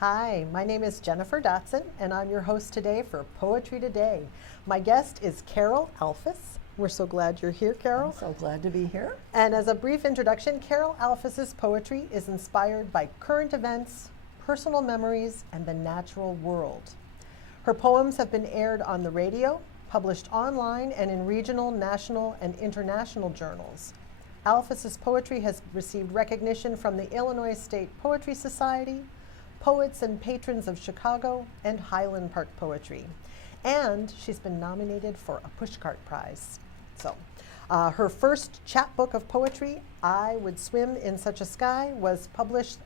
Hi, my name is Jennifer Dotson, and I'm your host today for Poetry Today. My guest is Carol Alfus. We're so glad you're here, Carol. I'm so glad to be here. And as a brief introduction, Carol Alfus's poetry is inspired by current events, personal memories, and the natural world. Her poems have been aired on the radio, published online, and in regional, national, and international journals. Alfus's poetry has received recognition from the Illinois State Poetry Society, Poets and Patrons of Chicago, and Highland Park Poetry. And she's been nominated for a Pushcart Prize. So, her first chapbook of poetry, I Would Swim in Such a Sky, was published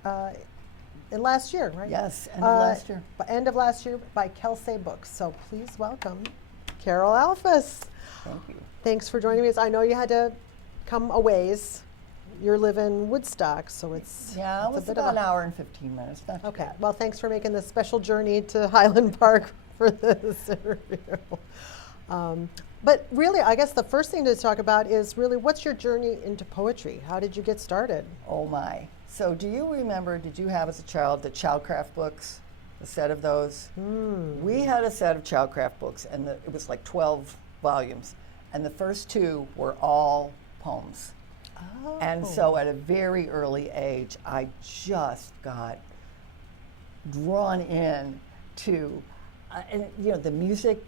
in last year, right? Yes, end of last year. End of last year by Kelsey Books. So please welcome Carol Alfus. Thank you. Thanks for joining me. I know you had to come a ways. You live in Woodstock, so it's It a was bit about of an hour and 15 minutes. Not too Okay, bad. well, thanks for making this special journey to Highland Park for this interview. But really, I guess the first thing to talk about is really what's your journey into poetry? How did you get started? Oh my. So did you have as a child the Childcraft books, a set of those? We had a set of Childcraft books, and it was like 12 volumes. And the first two were all poems. Oh. And so at a very early age, I just got drawn in to, the music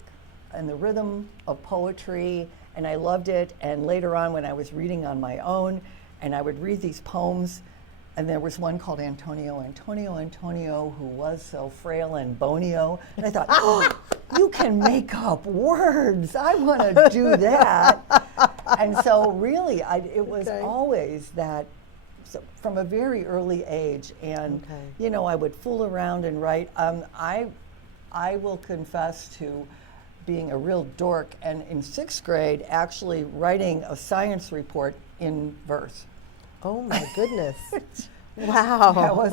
and the rhythm of poetry, and I loved it. And later on, when I was reading on my own, and I would read these poems, and there was one called Antonio, who was so frail and bonio. And I thought, oh, you can make up words. I want to do that. And so really, it was always that, from a very early age. And, I would fool around and write. I will confess to being a real dork, and in 6th grade, actually writing a science report in verse. Oh my goodness. Wow. That was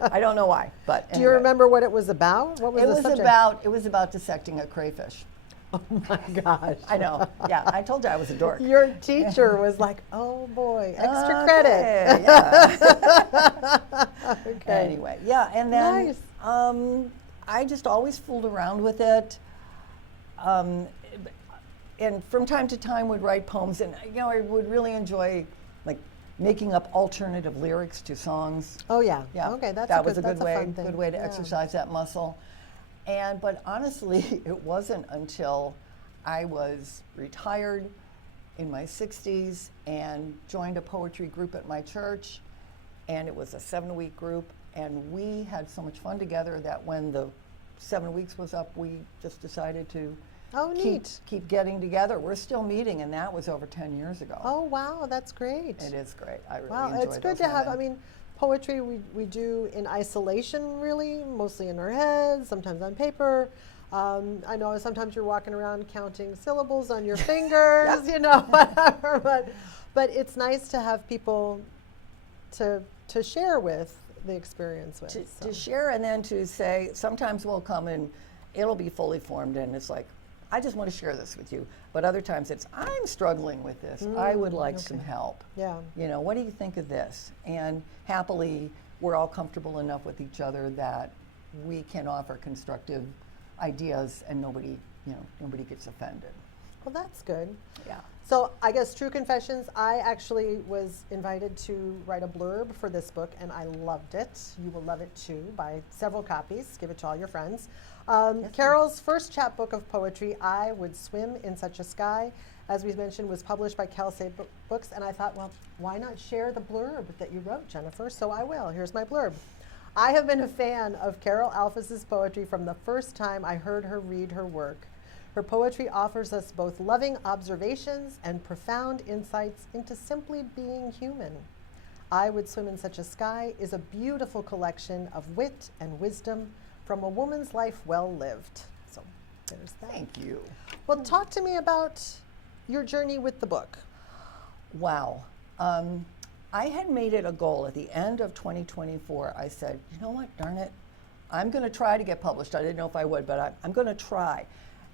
I don't know why, but Do you remember what it was about? What was the subject? It was about dissecting a crayfish. Oh my gosh. I know. Yeah, I told you I was a dork. Your teacher was like, oh boy, extra credit. Yeah. Okay. Anyway, yeah, and then Nice. I just always fooled around with it. And from time to time would write poems, and I would really enjoy like making up alternative lyrics to songs. Oh yeah. Yeah. Okay, that's a fun thing. good way to Yeah. exercise that muscle. But honestly, it wasn't until I was retired in my 60s and joined a poetry group at my church, and it was a 7-week group, and we had so much fun together that when the 7 weeks was up, we just decided to keep getting together. We're still meeting, and that was over 10 years ago. Oh wow, that's great. It is great. I really Wow, enjoy it's good those to have. women. I mean, poetry we do in isolation, really, mostly in our heads, sometimes on paper. I know sometimes you're walking around counting syllables on your fingers, whatever. But it's nice to have people to share with the experience with. To share, and then to say, sometimes we'll come and it'll be fully formed, and it's like, I just want to share this with you. But other times it's, I'm struggling with this. I would like some help. Yeah. What do you think of this? And happily, we're all comfortable enough with each other that we can offer constructive ideas, and nobody gets offended. Well, that's good. Yeah. So I guess true confessions, I actually was invited to write a blurb for this book, and I loved it. You will love it too. Buy several copies. Give it to all your friends. Carol's first chapbook of poetry, I Would Swim in Such a Sky, as we mentioned, was published by Kelsey Books, and I thought, well, why not share the blurb that you wrote, Jennifer? So I will. Here's my blurb. I have been a fan of Carol Alfus's poetry from the first time I heard her read her work. Her poetry offers us both loving observations and profound insights into simply being human. I Would Swim in Such a Sky is a beautiful collection of wit and wisdom from a woman's life well lived. So there's that. Thank you. Well, talk to me about your journey with the book. Wow. I had made it a goal at the end of 2024. I said, you know what, darn it, I'm going to try to get published. I didn't know if I would, but I'm going to try.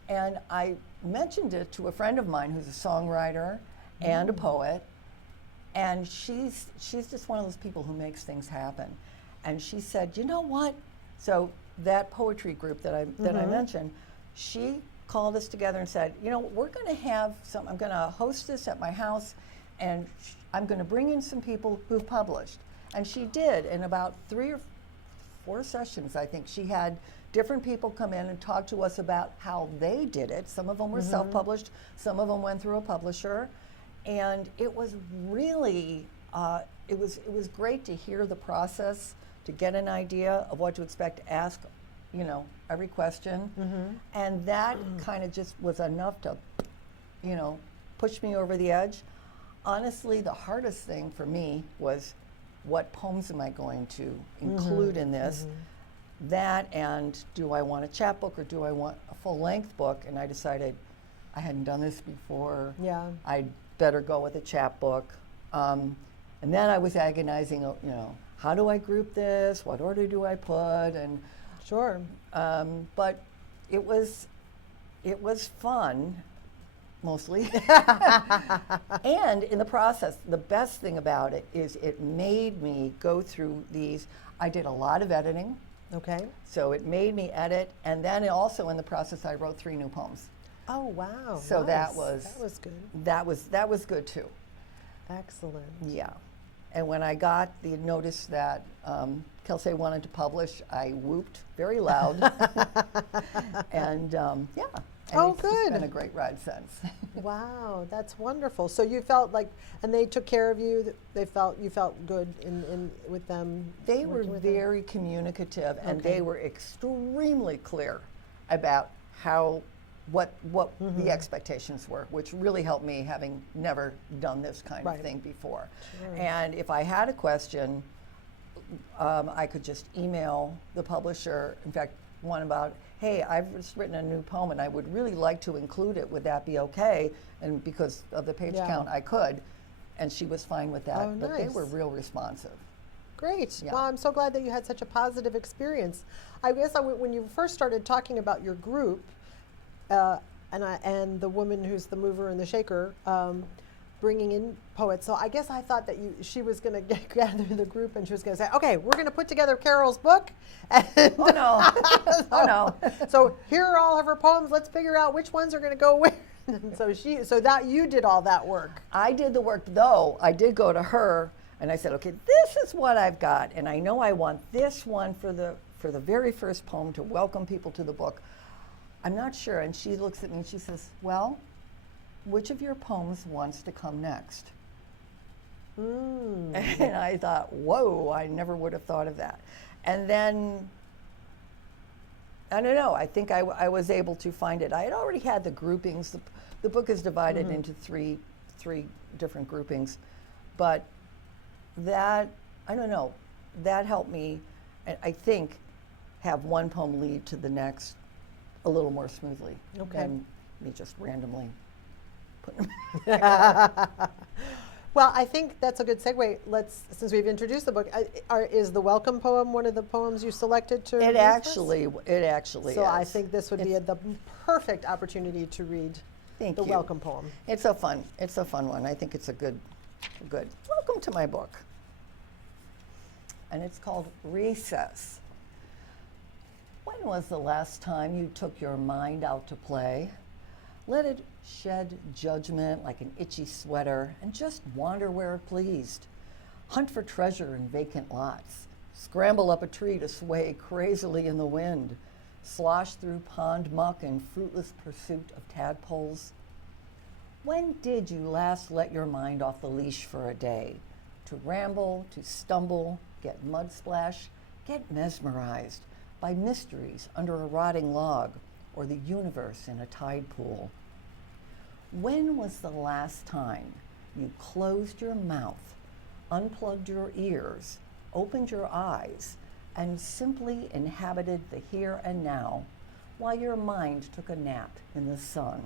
And I mentioned it to a friend of mine who's a songwriter and a poet, and she's just one of those people who makes things happen. And she said, you know what? So that poetry group that I mentioned, she called us together and said, you know, we're going to have some, I'm going to host this at my house, and I'm going to bring in some people who've published. And she did. In about 3 or 4 sessions, I think, she had different people come in and talk to us about how they did it. Some of them were self-published, some of them went through a publisher. And it was really, it was great to hear the process, to get an idea of what to expect, ask, you know, every question. And that kind of just was enough to, you know, push me over the edge. Honestly, the hardest thing for me was, what poems am I going to include in this? That, and do I want a chapbook or do I want a full-length book? And I decided I hadn't done this before. Yeah. I'd better go with a chapbook. And then I was agonizing, you know, how do I group this? What order do I put? And Sure. but it was fun, mostly. And in the process, the best thing about it is it made me go through these. I did a lot of editing. Okay. So it made me edit, and then also in the process, I wrote 3 new poems. Oh, wow. So nice. that was good. That was good too. Excellent. Yeah. And when I got the notice that Kelsey wanted to publish, I whooped very loud. And yeah. And Oh, it's good. been a great ride since. Wow, that's wonderful. So you felt like, and they took care of you. They felt you felt good in with them. They were working with them? very communicative, and Okay. they were extremely clear about what the expectations were, which really helped me, having never done this kind Right. of thing before. Sure. And if I had a question, I could just email the publisher. In fact, one about, hey, I've just written a new poem and I would really like to include it. Would that be okay? And because of the page Yeah. count, I could. And she was fine with that. Oh, but they nice. were real responsive. Great. Yeah. Well, I'm so glad that you had such a positive experience. I guess when you first started talking about your group, and the woman who's the mover and the shaker, bringing in poets. So I guess I thought that she was going to gather the group and she was going to say, okay, we're going to put together Carol's book. And Oh no! Oh no! so here are all of her poems. Let's figure out which ones are going to go where. And so that you did all that work. I did the work, though. I did go to her and I said, okay, this is what I've got, and I know I want this one for the very first poem to welcome people to the book. I'm not sure. And she looks at me and she says, well, which of your poems wants to come next? And I thought, whoa, I never would have thought of that. And then, I don't know, I think I was able to find it. I had already had the groupings. The book is divided into three different groupings. But that, I don't know, that helped me, I think, have one poem lead to the next a little more smoothly than me just randomly putting them. Well, I think that's a good segue. Since we've introduced the book, is the welcome poem one of the poems you selected to read It for us? actually is. So I think this would be the perfect opportunity to read Thank the you. welcome poem. It's a fun one. I think it's a good. Welcome to my book. And it's called Recess. When was the last time you took your mind out to play? Let it shed judgment like an itchy sweater and just wander where it pleased. Hunt for treasure in vacant lots. Scramble up a tree to sway crazily in the wind. Slosh through pond muck in fruitless pursuit of tadpoles. When did you last let your mind off the leash for a day? To ramble, to stumble, get mud splash, get mesmerized by mysteries under a rotting log or the universe in a tide pool. When was the last time you closed your mouth, unplugged your ears, opened your eyes, and simply inhabited the here and now while your mind took a nap in the sun?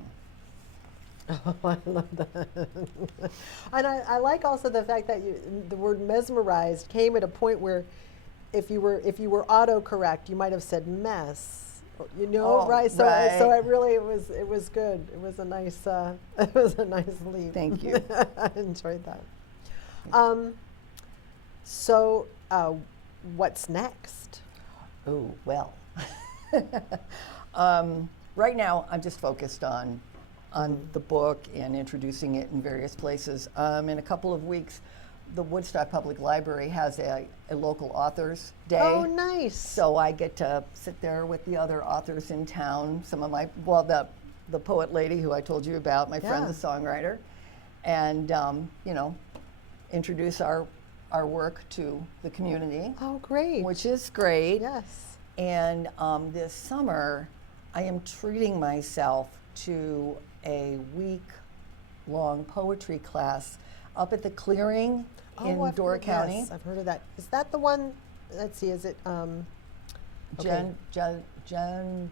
Oh, I love that. And I like also the fact that the word mesmerized came at a point where if you were autocorrect, you might have said mess. You know, Oh, right? So right. so it was good. It was a nice lead. Thank you. I enjoyed that. So what's next? Oh, well. Right now, I'm just focused on the book and introducing it in various places. In a couple of weeks, the Woodstock Public Library has a local authors day. Oh, nice. So I get to sit there with the other authors in town. Some of my, the poet lady who I told you about, my friend, Yeah. the songwriter, and introduce our work to the community, Oh, great. which is great. Yes. And this summer, I am treating myself to a week-long poetry class up at the Clearing in I've Dora heard, County. Yes, I've heard of that. Is that the one? Let's see. Is it? Okay. Jens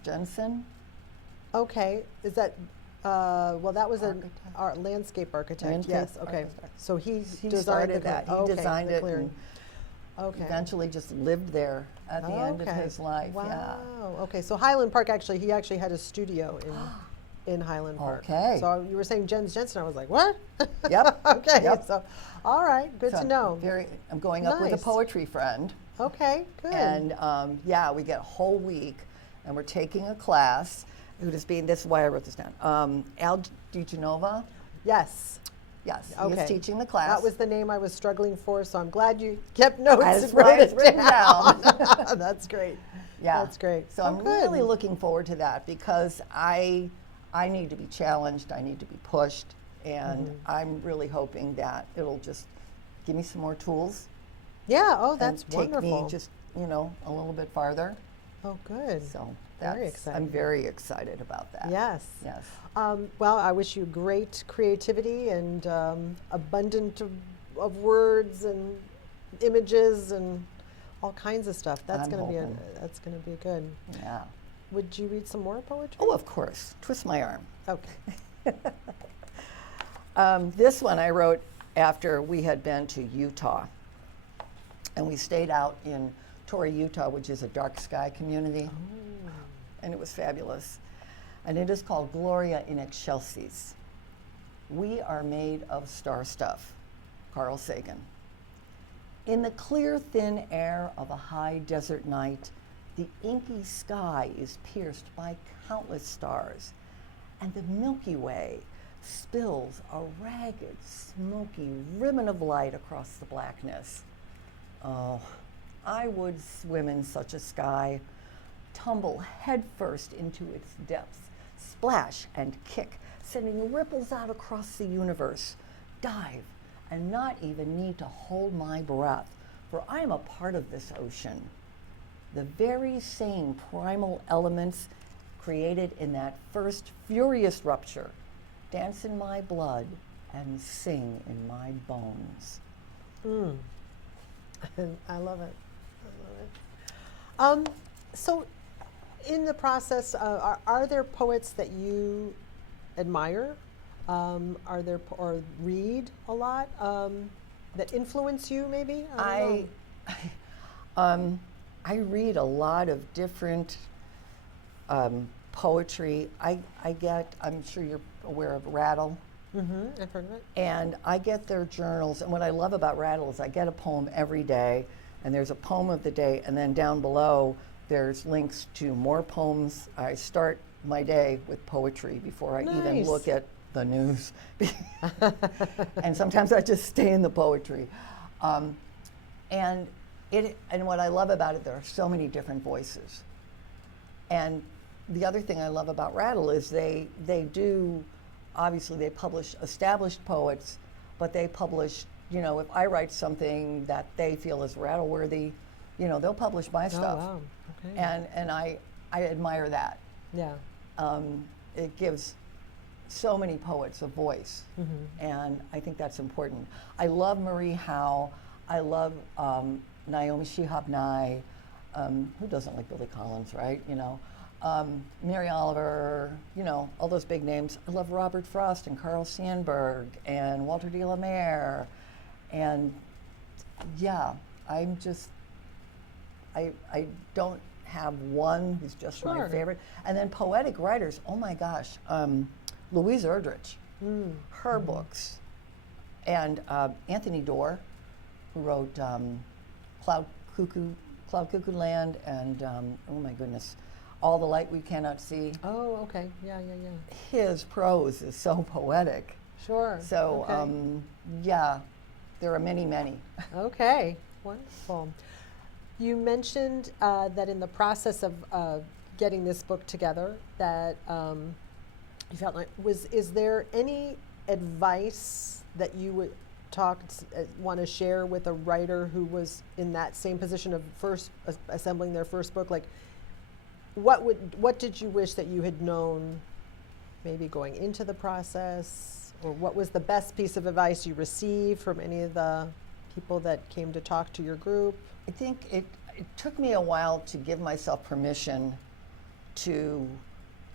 Jensen. Okay. Is that? Well, that was an Architect. landscape architect. Landscape yes. Okay. architect. So he He designed started the that. He okay, designed the it clearing. and Okay. eventually just lived there at the end of his life. Wow. Yeah. Okay. So Highland Park he actually had a studio in Highland Park. Okay. So you were saying Jens Jensen. I was like, what? Yep. Okay. Yep. So, all right. Good So to know. I'm going up with a Nice. poetry friend. Okay. Good. And we get a whole week, and we're taking a class. This is why I wrote this down. Al DiGenova, yes. yes, he Okay. is teaching the class. That was the name I was struggling for, so I'm glad you kept notes That's and wrote right, it it's written down. That's great. yeah, That's great. So Oh, I'm good. really looking forward to that because I need to be challenged, I need to be pushed, and Mm-hmm. I'm really hoping that it'll just give me some more tools. Yeah. Oh, that's and take wonderful. me just a little bit farther. Oh, good. So Very I'm exciting. very excited about that. Yes. Yes. Well, I wish you great creativity and abundant of words and images and all kinds of stuff. That's I'm going to be hoping. that's going to be good. Yeah. Would you read some more poetry? Oh, of course. Twist my arm. Okay. This one I wrote after we had been to Utah. And we stayed out in Torrey, Utah, which is a dark sky community. And it was fabulous. And it is called Gloria in Excelsis. We are made of star stuff. Carl Sagan. In the clear, thin air of a high desert night, the inky sky is pierced by countless stars, and the Milky Way spills a ragged, smoky ribbon of light across the blackness. Oh, I would swim in such a sky, tumble headfirst into its depths, splash and kick, sending ripples out across the universe, dive, and not even need to hold my breath, for I am a part of this ocean. The very same primal elements created in that first furious rupture dance in my blood and sing in my bones. I love it. I love it. So, in the process, are there poets that you admire? Are there or read a lot that influence you? Maybe I don't know. I read a lot of different poetry. I'm sure you're aware of Rattle. Mm-hmm, I've heard of it. And I get their journals, and what I love about Rattle is I get a poem every day, and there's a poem of the day, and then down below there's links to more poems. I start my day with poetry before I even Nice. look at the news. And sometimes I just stay in the poetry. And what I love about it, there are so many different voices. And the other thing I love about Rattle is they do, obviously they publish established poets, but they publish, if I write something that they feel is Rattle-worthy, they'll publish my stuff. Oh, wow. Okay. And I admire that. Yeah. It gives so many poets a voice, and I think that's important. I love Marie Howe. I love Naomi Shihab Nye. Who doesn't like Billy Collins, right? Mary Oliver, all those big names. I love Robert Frost and Carl Sandburg and Walter de la Mare. And yeah, I don't have one who's just my Sure. favorite. And then poetic writers, oh my gosh, Louise Erdrich, her books, and Anthony Doerr, who wrote Cloud Cuckoo Land and, oh my goodness, All the Light We Cannot See. Oh, okay. Yeah. His prose is so poetic. Sure. So, Okay. yeah, there are many, many. Okay, wonderful. You mentioned that in the process of getting this book together, that you felt like is there any advice that you would want to share with a writer who was in that same position of first assembling their first book? Like, what did you wish that you had known, maybe going into the process, or what was the best piece of advice you received from any of the people that came to talk to your group? I think it took me a while to give myself permission to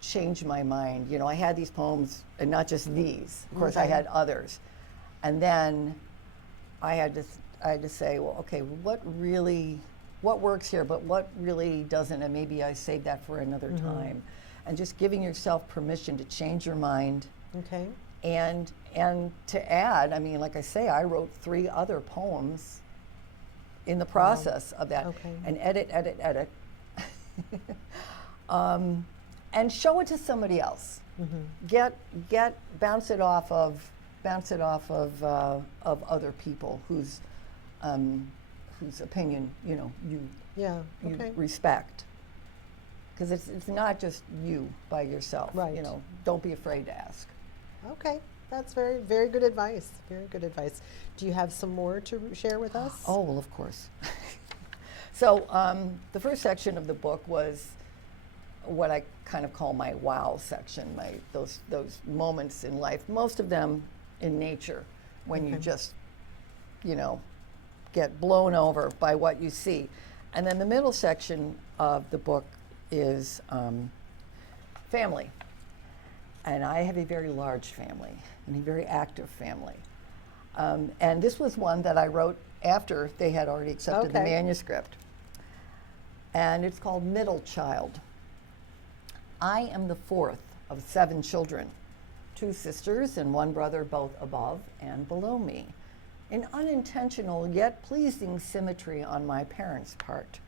change my mind. You know, I had these poems, and not just these. Of course, I had others. And then I had to say, well, okay, what works here, but what really doesn't, and maybe I save that for another time. And just giving yourself permission to change your mind. Okay. And to add, I mean, like I say, I wrote 3 other poems in the process of that. Okay. And edit. And show it to somebody else. Bounce it off of other people whose opinion you respect. Because it's not just you by yourself. Right. You know, don't be afraid to ask. Okay, that's very, very good advice. Very good advice. Do you have some more to share with us? Oh, well, of course. So the first section of the book was what I kind of call my wow section, those moments in life, most of them in nature, when you just, get blown over by what you see. And then the middle section of the book is family. And I have a very large family and a very active family. And this was one that I wrote after they had already accepted the manuscript. And it's called Middle Child. I am the 4th of 7 children, 2 sisters and 1 brother, both above and below me. An unintentional yet pleasing symmetry on my parents' part.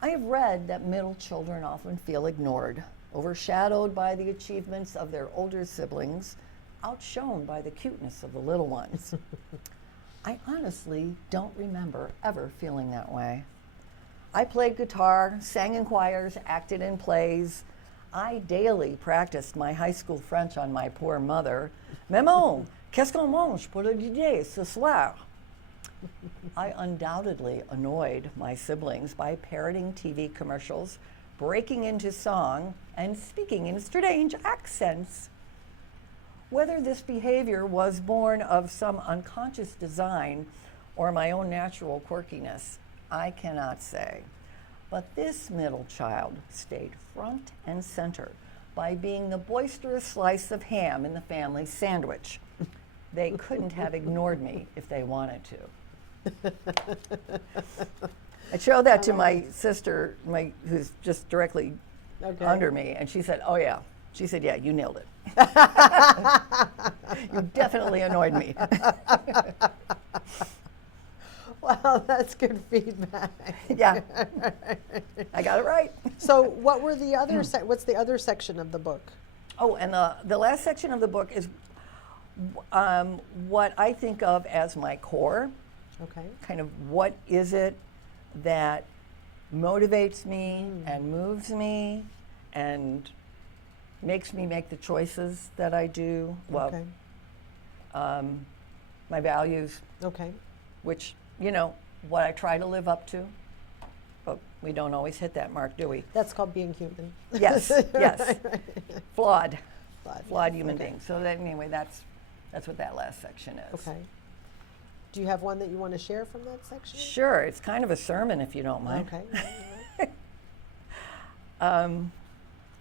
I have read that middle children often feel ignored, overshadowed by the achievements of their older siblings, outshone by the cuteness of the little ones. I honestly don't remember ever feeling that way. I played guitar, sang in choirs, acted in plays. I daily practiced my high school French on my poor mother. Maman, qu'est-ce qu'on mange pour le dîner ce soir? I undoubtedly annoyed my siblings by parroting TV commercials, breaking into song, and speaking in strange accents. Whether this behavior was born of some unconscious design or my own natural quirkiness, I cannot say. But this middle child stayed front and center by being the boisterous slice of ham in the family sandwich. They couldn't have ignored me if they wanted to. I showed that to my sister, who's just directly under me, and she said, oh yeah. She said, yeah, you nailed it. You definitely annoyed me. Wow, that's good feedback. Yeah, I got it right. So what were the other, what's the other section of the book? Oh, and the last section of the book is what I think of as my core. Okay. Kind of what is it that motivates me and moves me and makes me make the choices that I do. Well, my values. Okay. Which, what I try to live up to. But we don't always hit that mark, do we? That's called being human. Yes, yes. Right. Flawed human being. So anyway, that's what that last section is. Okay. Do you have one that you want to share from that section? Sure. It's kind of a sermon, if you don't mind. Okay.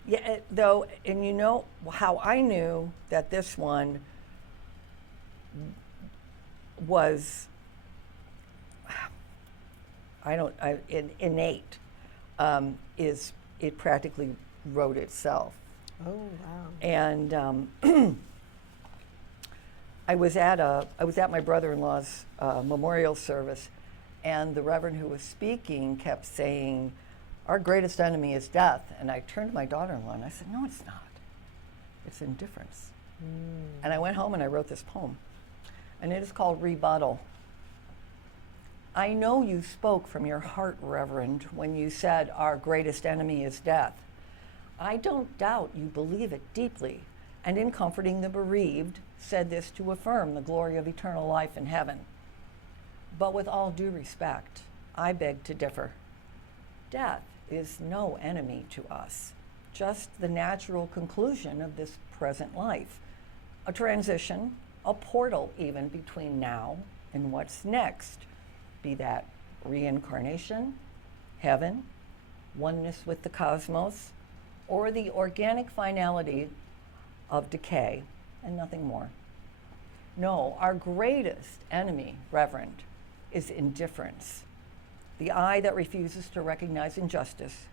Yeah, though, and you know how I knew that this one was, innate, is it practically wrote itself. Oh, wow. And I was at my brother-in-law's memorial service, and the reverend who was speaking kept saying, "Our greatest enemy is death." And I turned to my daughter-in-law and I said, "No, it's not. It's indifference." And I went home and I wrote this poem, and it is called Rebuttal. I know you spoke from your heart, Reverend, when you said our greatest enemy is death. I don't doubt you believe it deeply, and in comforting the bereaved, said this to affirm the glory of eternal life in heaven. But with all due respect, I beg to differ. Death is no enemy to us, just the natural conclusion of this present life, a transition, a portal even between now and what's next, be that reincarnation, heaven, oneness with the cosmos, or the organic finality of decay, and nothing more. No, our greatest enemy, Reverend, is indifference. The eye that refuses to recognize injustice,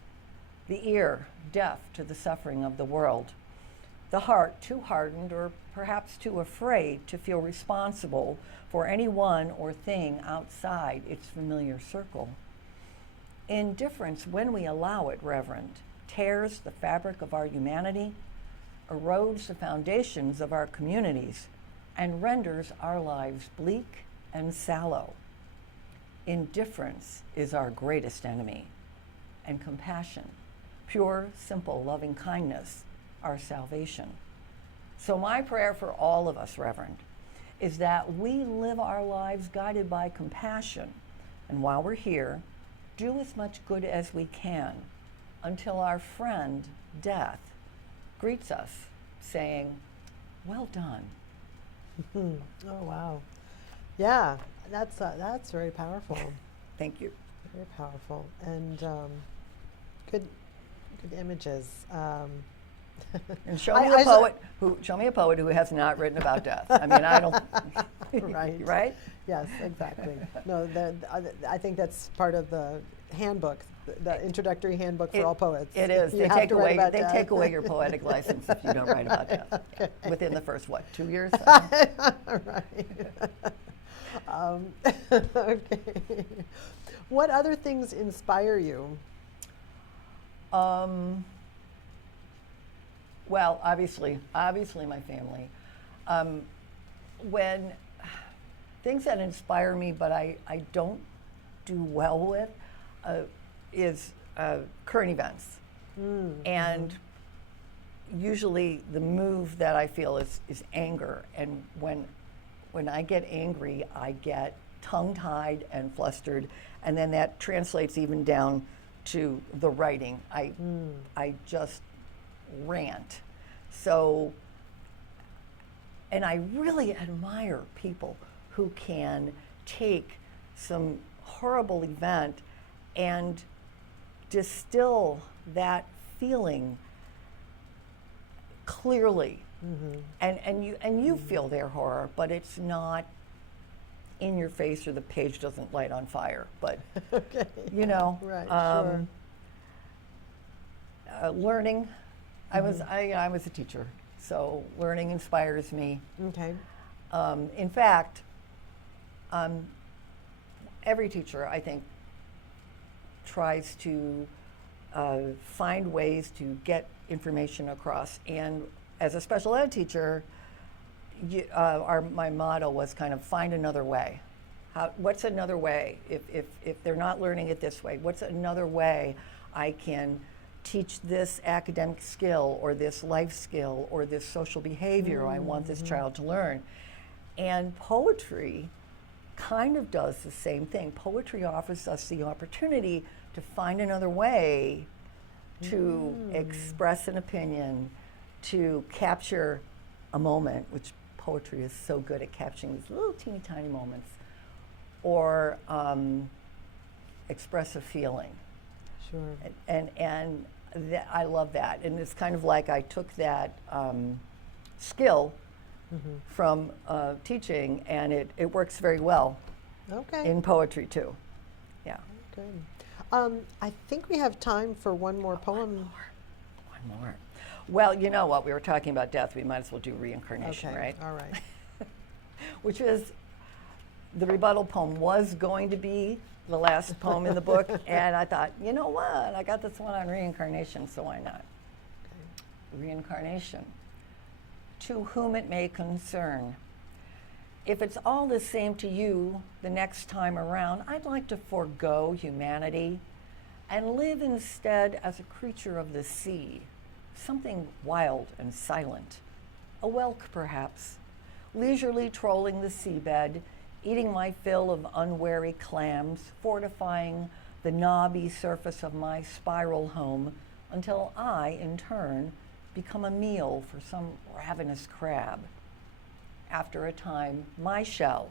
the ear deaf to the suffering of the world, the heart too hardened or perhaps too afraid to feel responsible for anyone or thing outside its familiar circle. Indifference, when we allow it, Reverend, tears the fabric of our humanity, erodes the foundations of our communities, and renders our lives bleak and sallow. Indifference is our greatest enemy, and compassion, pure, simple, loving kindness, our salvation. So my prayer for all of us, Reverend, is that we live our lives guided by compassion, and while we're here, do as much good as we can until our friend, death, greets us saying, "Well done." Oh, wow. Yeah, that's very powerful. Thank you. Very powerful, and good images. And show me a poet who has not written about death. I mean, I don't. Right. Right? Yes, exactly. No, I think that's part of the handbook, the introductory handbook for all poets. It is. You They have take to write away. about They death. take away your poetic license if you don't write about death. Okay. Within the first 2 years? Right. Okay. What other things inspire you? Well, obviously my family. When things that inspire me, but I don't do well with, is current events. And usually the move that I feel is anger. And when I get angry, I get tongue-tied and flustered, and then that translates even down to the writing. I just rant. So, and I really admire people who can take some horrible event and distill that feeling clearly. And you feel their horror, but it's not in your face, or the page doesn't light on fire. But Okay. you know, Right, sure. Learning. I was a teacher, so learning inspires me. Okay. In fact, every teacher, I think, tries to find ways to get information across. And as a special ed teacher, my motto was kind of find another way. What's another way? If they're not learning it this way, what's another way I can teach this academic skill or this life skill or this social behavior I want this child to learn? And poetry kind of does the same thing. Poetry offers us the opportunity to find another way to express an opinion, to capture a moment, which poetry is so good at capturing these little teeny tiny moments, or express a feeling. Sure. And I love that. And it's kind of like I took that skill from teaching, and it works very well Okay. in poetry too. Yeah. Good. I think we have time for one more poem. One more. Well, you know what? We were talking about death. We might as well do reincarnation, Okay. right? All right. which is, the rebuttal poem was going to be the last poem in the book, and I thought, you know what, I got this one on reincarnation, so why not? Reincarnation. To whom it may concern. If it's all the same to you the next time around, I'd like to forego humanity and live instead as a creature of the sea, something wild and silent, a whelk perhaps, leisurely trolling the seabed, eating my fill of unwary clams, fortifying the knobby surface of my spiral home until I, in turn, become a meal for some ravenous crab. After a time, my shell,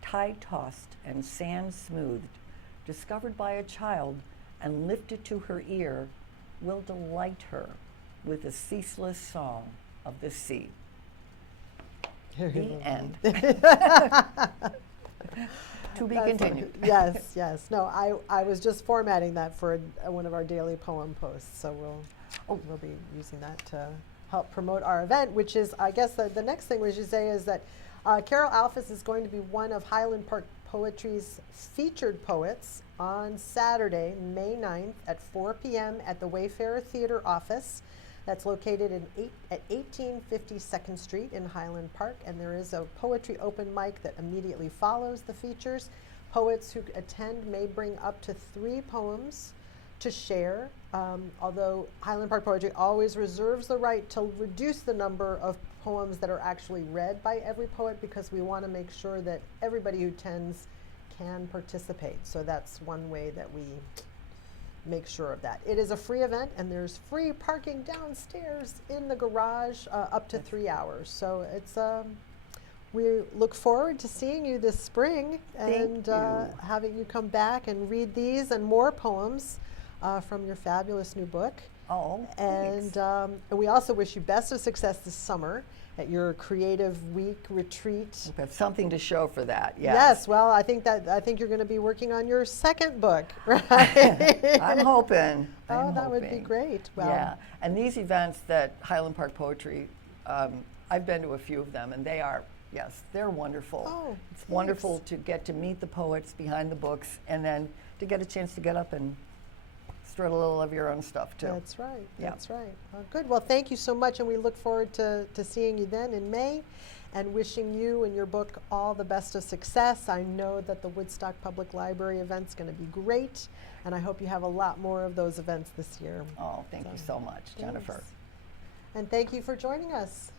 tide-tossed and sand-smoothed, discovered by a child and lifted to her ear, will delight her with the ceaseless song of the sea. The end. To be continued. Yes, yes. No, I was just formatting that for one of our daily poem posts, so we'll be using that to help promote our event, which is, I guess, the next thing we should say is that Carol Alfus is going to be one of Highland Park Poetry's featured poets on Saturday, May 9th at 4 p.m. at the Wayfarer Theater office. That's located at 1850 2nd Street in Highland Park, and there is a poetry open mic that immediately follows the features. Poets who attend may bring up to 3 poems to share, although Highland Park Poetry always reserves the right to reduce the number of poems that are actually read by every poet, because we want to make sure that everybody who attends can participate. So that's one way that we make sure of that. It is a free event, and there's free parking downstairs in the garage up to 3 hours. So it's we look forward to seeing you this spring and having you come back and read these and more poems from your fabulous new book. Oh, and we also wish you best of success this summer at your Creative Week retreat. we have something to show for that. Yes. Well, I think you're going to be working on your second book, right? I'm hoping. That would be great. Well, yeah, and these events that Highland Park Poetry, I've been to a few of them, and they are, yes, they're wonderful. Oh, it's thanks. wonderful to get to meet the poets behind the books, and then to get a chance to get up and strut a little of your own stuff too. That's right. Yeah. That's right. Well, good. Well, thank you so much, and we look forward to seeing you then in May, and wishing you and your book all the best of success. I know that the Woodstock Public Library event's going to be great, and I hope you have a lot more of those events this year. Oh, thank you so much, Jennifer. Thanks. And thank you for joining us.